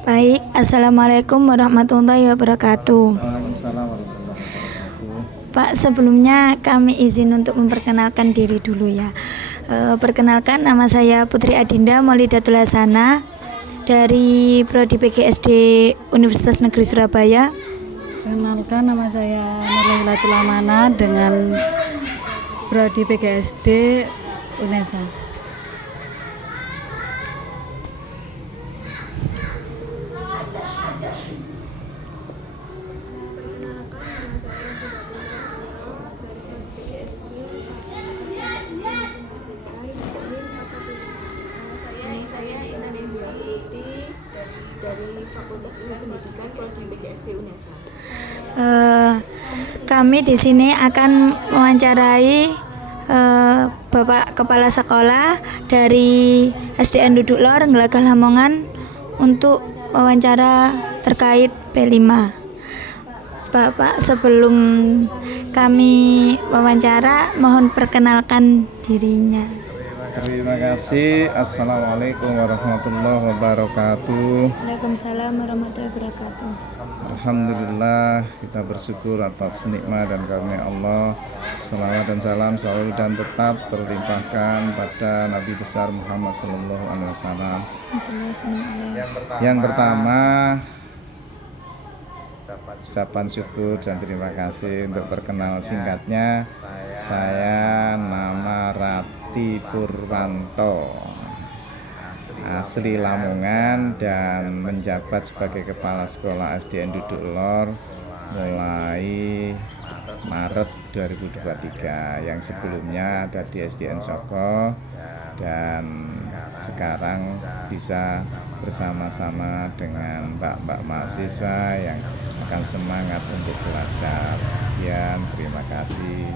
Baik, Assalamualaikum warahmatullahi wabarakatuh. Waalaikumsalam warahmatullahi wabarakatuh. Pak, sebelumnya kami izin untuk memperkenalkan diri dulu ya. Perkenalkan, nama saya Putri Adinda Maulidatul Hasanah dari Prodi PGSD Universitas Negeri Surabaya. Kenalkan, nama saya Nurlailatul Amanah dengan Prodi PGSD UNESA. Dari Fakultas Ilmu Pendidikan Prodi PGSD UNESA. Kami di sini akan mewawancarai Bapak Kepala Sekolah dari SDN Duduk Lor, Gelagah Lamongan untuk wawancara terkait P5. Bapak, sebelum kami wawancara, mohon perkenalkan dirinya. Terima kasih. Assalamualaikum warahmatullahi wabarakatuh. Waalaikumsalam warahmatullahi wabarakatuh. Alhamdulillah, kita bersyukur atas nikmat dan karunia Allah. Salawat dan salam selalu dan tetap terlimpahkan pada Nabi besar Muhammad Sallallahu Alaihi Wasallam. Yang pertama, ucapan syukur dan terima kasih. Untuk perkenalan singkatnya, saya nama Rati Purwanto, asli Lamongan dan menjabat sebagai Kepala Sekolah SDN Duduk Lor mulai Maret 2023. Yang sebelumnya ada di SDN Soko dan sekarang bisa bersama-sama dengan mbak-mbak mahasiswa yang akan semangat untuk belajar. Sekian, terima kasih.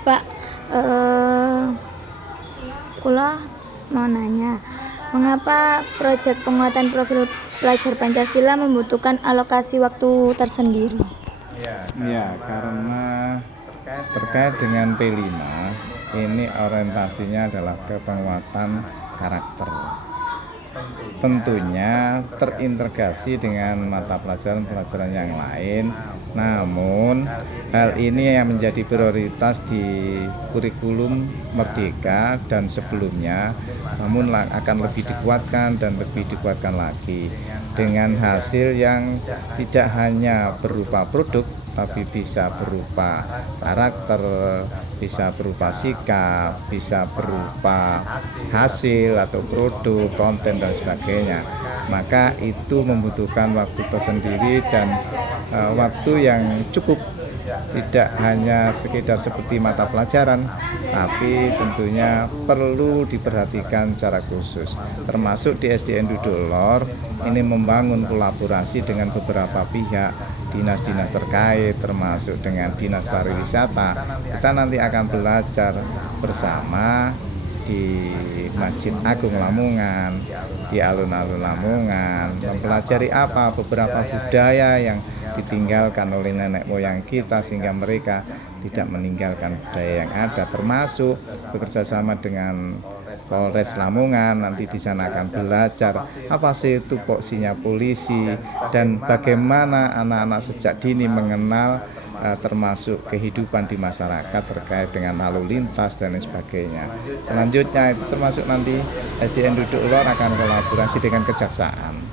Pak, kula mau nanya, mengapa proyek penguatan profil pelajar Pancasila membutuhkan alokasi waktu tersendiri? Ya, karena terkait dengan P5 ini orientasinya adalah ke penguatan karakter. Tentunya terintegrasi dengan mata pelajaran-pelajaran yang lain. Namun hal ini yang menjadi prioritas di kurikulum Merdeka dan sebelumnya, namun akan lebih dikuatkan dan lebih dikuatkan lagi dengan hasil yang tidak hanya berupa produk tapi bisa berupa karakter, bisa berupa sikap, bisa berupa hasil atau produk, konten dan sebagainya. Maka itu membutuhkan waktu tersendiri dan waktu yang cukup, tidak hanya sekedar seperti mata pelajaran, tapi tentunya perlu diperhatikan secara khusus. Termasuk di SDN Duduk Lor ini membangun kolaborasi dengan beberapa pihak, dinas-dinas terkait, termasuk dengan Dinas Pariwisata. Kita nanti akan belajar bersama di Masjid Agung Lamongan, di alun-alun Lamongan, mempelajari apa beberapa budaya yang ditinggalkan oleh nenek moyang kita sehingga mereka tidak meninggalkan budaya yang ada, termasuk bekerja sama dengan Polres Lamongan. Nanti di sana akan belajar apa sih itu tupoksinya polisi dan bagaimana anak-anak sejak dini mengenal termasuk kehidupan di masyarakat terkait dengan lalu lintas dan lain sebagainya. Selanjutnya itu termasuk nanti SDN Duduk Lor akan kolaborasi dengan kejaksaan.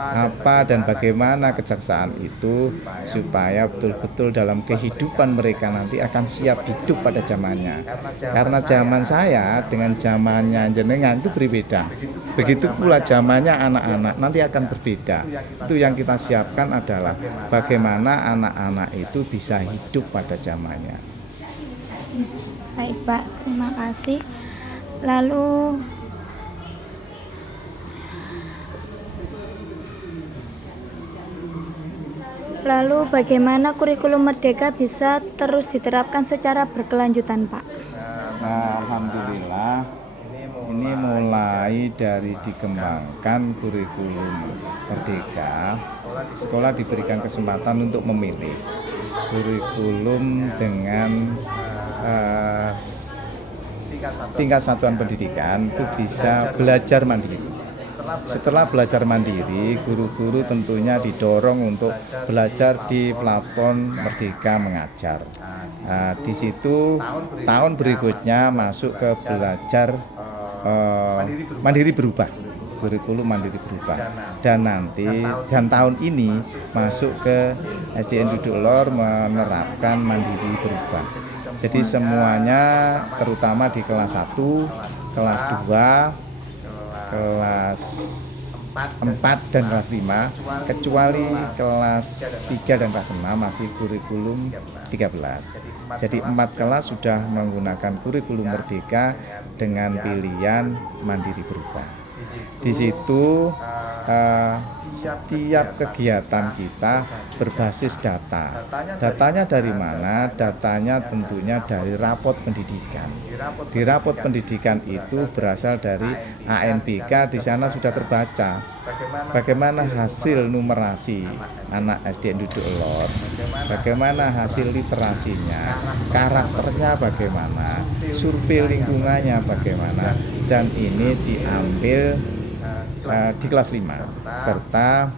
Apa dan bagaimana kejaksaan itu supaya betul-betul dalam kehidupan mereka nanti akan siap hidup pada zamannya. Karena zaman saya dengan zamannya jenengan itu berbeda. Begitu pula zamannya anak-anak nanti akan berbeda. Itu yang kita siapkan adalah bagaimana anak-anak itu bisa hidup pada zamannya. Baik Pak, terima kasih. Lalu bagaimana kurikulum Merdeka bisa terus diterapkan secara berkelanjutan, Pak? Nah, alhamdulillah ini ini mulai dari dikembangkan kurikulum Merdeka, sekolah diberikan kesempatan untuk memilih kurikulum dengan tingkat satuan pendidikan itu bisa belajar mandiri. Setelah belajar mandiri, guru-guru tentunya didorong untuk belajar di platform Merdeka Mengajar. Di situ tahun berikutnya masuk ke belajar mandiri berubah, kurikulum mandiri berubah. Dan tahun ini masuk ke SDN Duduk Lor menerapkan mandiri berubah. Jadi semuanya terutama di kelas 1, kelas 2, kelas 4 dan kelas 5, kecuali kelas 3 dan kelas 6 masih kurikulum 13. Jadi 4 kelas sudah menggunakan kurikulum Merdeka dengan pilihan mandiri berubah. Di situ setiap kegiatan kita berbasis data. Datanya dari mana? Datanya tentunya dari rapot pendidikan. Di rapot pendidikan itu berasal dari ANBK, di sana sudah terbaca bagaimana hasil numerasi anak SDN Duduk Lor, bagaimana hasil literasinya, karakternya bagaimana, survei lingkungannya bagaimana, dan ini diambil di kelas 5 serta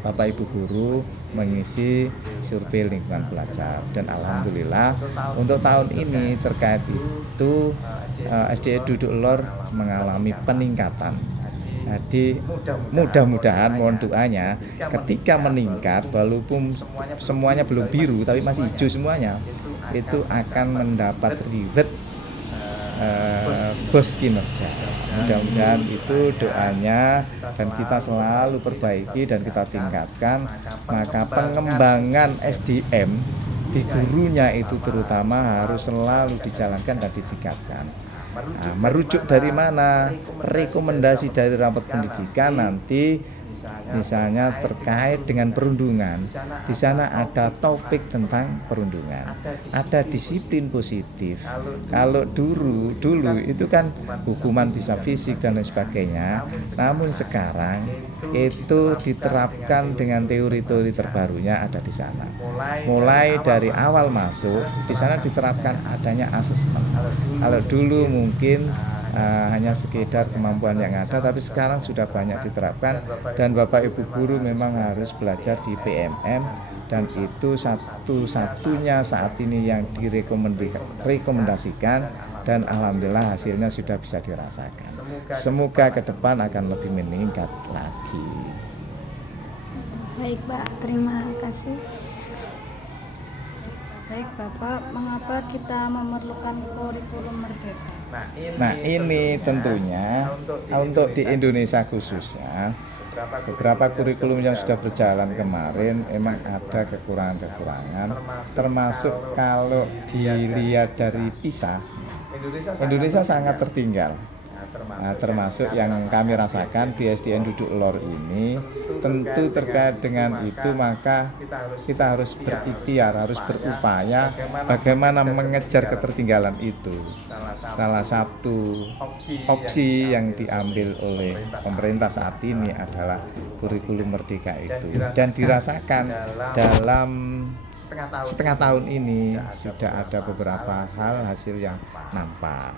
Bapak Ibu guru mengisi survei lingkungan pelajar. Dan alhamdulillah untuk tahun ini terkait itu SDN Duduk Lor mengalami peningkatan. Jadi mudah-mudahan, mohon doanya, ketika meningkat walaupun semuanya belum biru tapi masih hijau semuanya, itu akan mendapat reward bos kinerja. Mudah-mudahan itu doanya, dan kita selalu perbaiki dan kita tingkatkan. Maka pengembangan SDM di gurunya itu terutama harus selalu dijalankan dan ditingkatkan. Merujuk dari mana? Rekomendasi dari rapat pendidikan nanti misalnya terkait dengan perundungan. Di sana ada topik tentang perundungan, ada disiplin positif. Kalau dulu itu kan hukuman bisa fisik dan lain sebagainya, namun sekarang itu diterapkan dengan teori-teori terbarunya ada di sana. Mulai dari awal masuk di sana diterapkan adanya asesmen. Kalau dulu mungkin hanya sekedar kemampuan yang ada, tapi sekarang sudah banyak diterapkan, dan Bapak Ibu guru memang harus belajar di PMM, dan itu satu-satunya saat ini yang direkomendasikan, dan alhamdulillah hasilnya sudah bisa dirasakan. Semoga ke depan akan lebih meningkat lagi. Baik Pak, terima kasih. Baik Bapak, mengapa kita memerlukan kurikulum Merdeka? Nah ini tentunya untuk di Indonesia khususnya, beberapa kurikulum yang sudah berjalan kemarin memang ada kekurangan-kekurangan, termasuk kalau dilihat dari PISA, Indonesia sangat tertinggal. Termasuk yang kami rasakan di SDN Duduk Lor ini, tentu terkait dengan itu maka kita harus berikhtiar, harus berupaya bagaimana mengejar ketertinggalan itu. Salah satu opsi yang diambil oleh pemerintah saat ini adalah kurikulum Merdeka itu, dan dirasakan dalam setengah tahun ini sudah ada beberapa hasil yang nampak.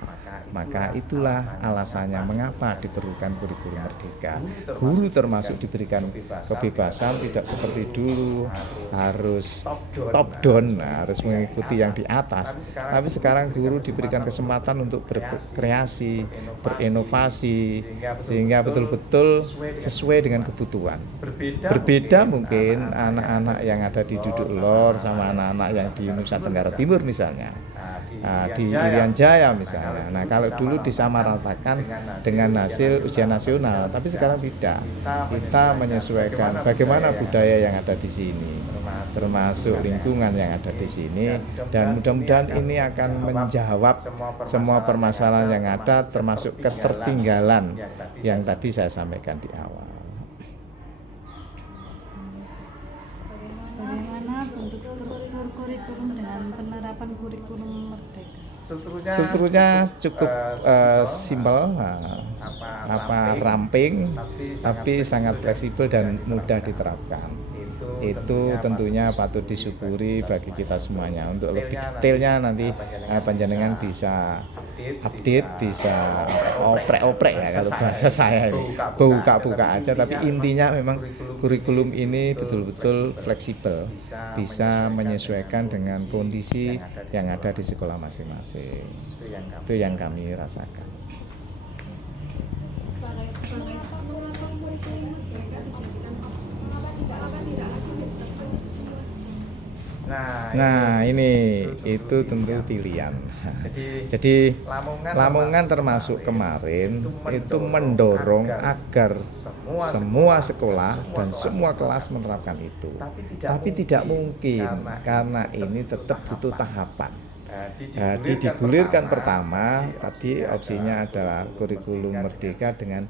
Maka itulah alasannya mengapa diperlukan kurikulum Merdeka. Guru termasuk diberikan kebebasan, tidak seperti dulu harus top down, harus mengikuti yang di atas. Tapi sekarang guru diberikan kesempatan untuk berkreasi, berinovasi, sehingga betul-betul sesuai dengan kebutuhan. Berbeda mungkin anak-anak yang ada di Duduk Lor sama anak-anak yang di Nusa Tenggara Timur misalnya, di Irian Jaya misalnya. Nah kalau dulu disamaratakan dengan hasil ujian nasional, tapi sekarang tidak. Kita menyesuaikan bagaimana budaya yang ada di sini, termasuk lingkungan yang ada di sini, dan mudah-mudahan ini akan menjawab semua permasalahan yang ada, termasuk ketertinggalan yang tadi saya sampaikan di awal. Bagaimana bentuk struktur kurikulum dengan penerapan kurikulum Merdeka? Strukturnya cukup simpel, ramping, tapi sangat fleksibel dan mudah diterapkan. Itu tentunya patut disyukuri bagi kita semuanya. Untuk lebih detailnya nanti panjenengan bisa update, bisa oprek-oprek ya kalau bahasa saya ini, buka-buka aja. Tapi intinya memang kurikulum ini betul-betul fleksibel, bisa menyesuaikan dengan kondisi yang ada di sekolah masing-masing. Itu yang kami rasakan. Nah, ini itu tentu pilihan. Jadi Lamongan termasuk kemarin itu mendorong agar semua sekolah dan semua kelas menerapkan itu. Tapi tidak mungkin karena ini tetap butuh tahapan. Jadi digulirkan pertama, tadi opsinya adalah kurikulum merdeka dengan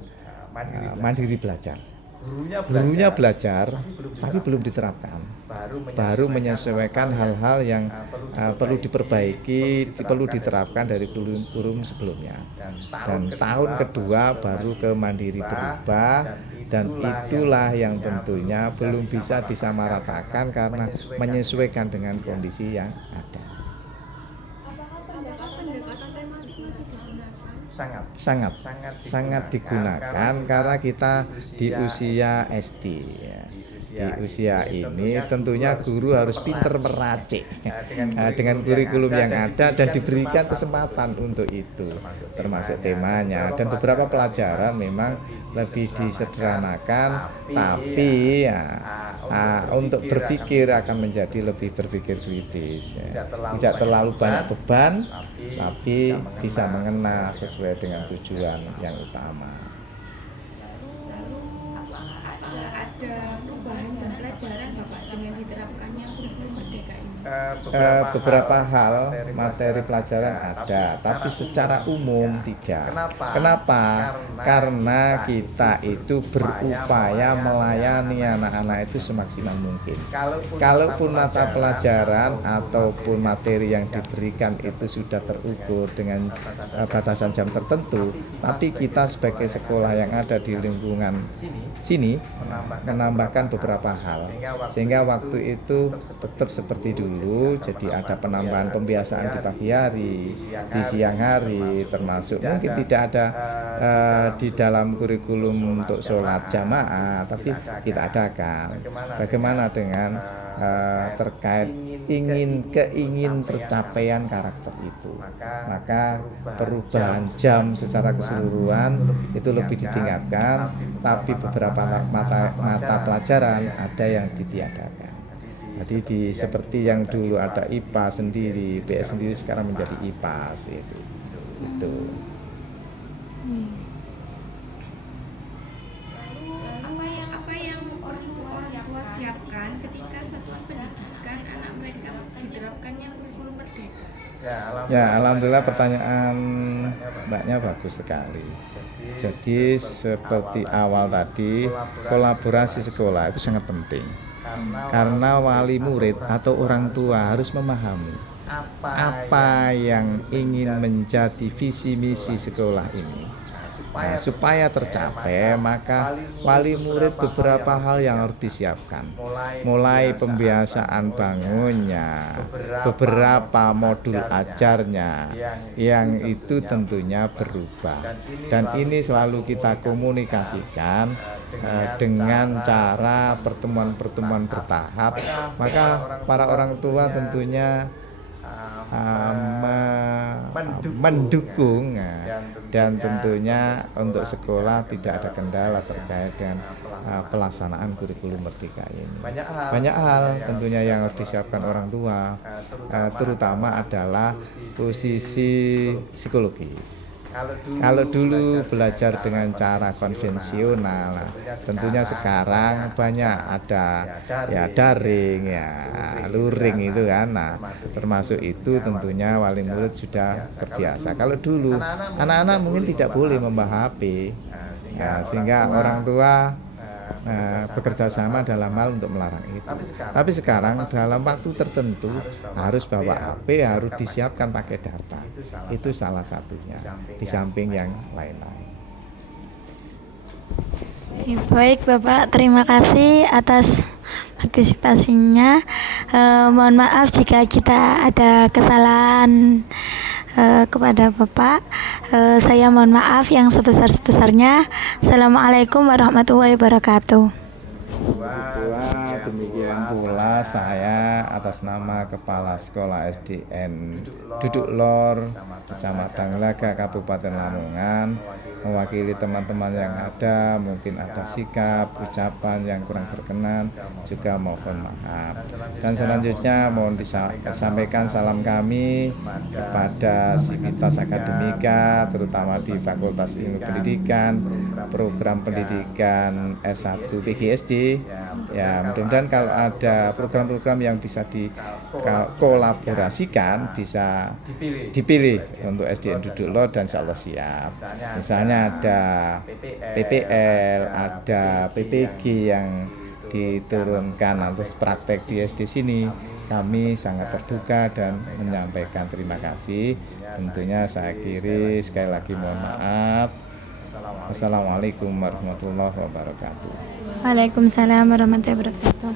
mandiri belajar. Gurunya belajar, tapi belum diterapkan. Baru menyesuaikan hal-hal yang perlu diperbaiki, perlu diterapkan dari kurikulum sebelumnya. Dan tahun kedua baru ke mandiri berubah, dan itulah yang tentunya belum bisa disamaratakan karena menyesuaikan dengan kondisi yang ada. Sangat digunakan karena kita di usia SD ya. Di usia ini tentunya guru harus pintar meracik dengan kurikulum yang ada dan diberikan kesempatan untuk itu, termasuk temanya. Dan beberapa pelajaran memang lebih disederhanakan, tapi ya, untuk berpikir akan menjadi lebih berpikir kritis ya. Tidak terlalu banyak beban, tapi bisa mengena sesuai dengan tujuan yang utama. Ada perubahan jam pelajaran Bapak dengan diterapkannya kurikulum merdeka ini? Beberapa hal materi pelajaran ada, tapi secara umum tidak. Kenapa? Karena kita itu berupaya melayani anak-anak itu semaksimal mungkin. Kalaupun mata pelajaran ataupun materi yang diberikan itu sudah terukur dengan batasan jam tertentu, tapi kita sebagai sekolah yang ada di lingkungan sini menambahkan beberapa hal sehingga waktu itu tetap seperti dulu. Jadi ada penambahan pembiasaan di pagi hari, di siang hari, termasuk mungkin tidak ada di dalam kurikulum untuk sholat jamaah, tapi kita adakan. Bagaimana dengan terkait keingin tercapaian karakter itu, maka perubahan jam secara keseluruhan itu lebih ditingkatkan, tapi beberapa mata pelajaran ada yang ditiadakan. Jadi seperti yang dulu ada IPA sendiri, PS sendiri, sekarang menjadi IPAS itu. Apa yang orang tua siapkan ketika satuan pendidikan anak mereka diterapkannya kurikulum merdeka? Ya, alhamdulillah pertanyaan Mbaknya bagus sekali. Jadi seperti awal tadi, kolaborasi sekolah itu sangat penting. Karena wali murid atau orang tua harus memahami apa yang ingin menjadi visi misi sekolah ini. Nah, supaya tercapai, maka wali murid beberapa hal yang harus disiapkan, mulai pembiasaan bangunnya, beberapa modul ajarnya, yang itu tentunya berubah. Dan ini selalu kita komunikasikan dengan cara pertemuan-pertemuan bertahap. Maka para orang tua tentunya mendukung dan tentunya untuk sekolah tidak ada kendala terkait dengan pelaksanaan kurikulum merdeka ini. Banyak hal tentunya yang harus disiapkan orang tua, terutama adalah posisi psikologis. Kalau dulu belajar dengan cara konvensional, tentunya sekarang banyak ada ya daring, ya luring itu kan. Nah, termasuk itu tentunya wali murid sudah terbiasa. Kalau dulu anak-anak mungkin tidak boleh membawa HP, ya, sehingga orang tua bekerja sama dalam hal untuk melarang itu. Tapi sekarang dalam waktu tertentu harus bawa HP, harus disiapkan pakai data. Itu salah satunya, di samping yang lain-lain. Ya, baik Bapak, terima kasih atas partisipasinya. Mohon maaf jika kita ada kesalahan kepada Bapak. Saya mohon maaf yang sebesar-besarnya. Assalamualaikum warahmatullahi wabarakatuh. Demikian pula saya atas nama Kepala Sekolah SDN Duduk Lor, Kecamatan Glaga, Kabupaten Lamongan, mewakili teman-teman yang ada, mungkin ada sikap, ucapan yang kurang berkenan, juga mohon maaf. Dan selanjutnya mohon disampaikan salam kami kepada Sivitas Akademika, terutama di Fakultas Ilmu Pendidikan, program pendidikan S1 PGSD. Ya, mudah-mudahan kalau ada program-program yang bisa dikolaborasikan, bisa dipilih untuk SDN Duduk Lor, dan insya Allah siap. Misalnya ada PPL, ada PPG yang diturunkan untuk praktek di SD sini. Kami sangat terbuka dan menyampaikan terima kasih. Tentunya saya akhiri sekali lagi mohon maaf. Wassalamualaikum warahmatullahi wabarakatuh. Waalaikumsalam warahmatullahi wabarakatuh.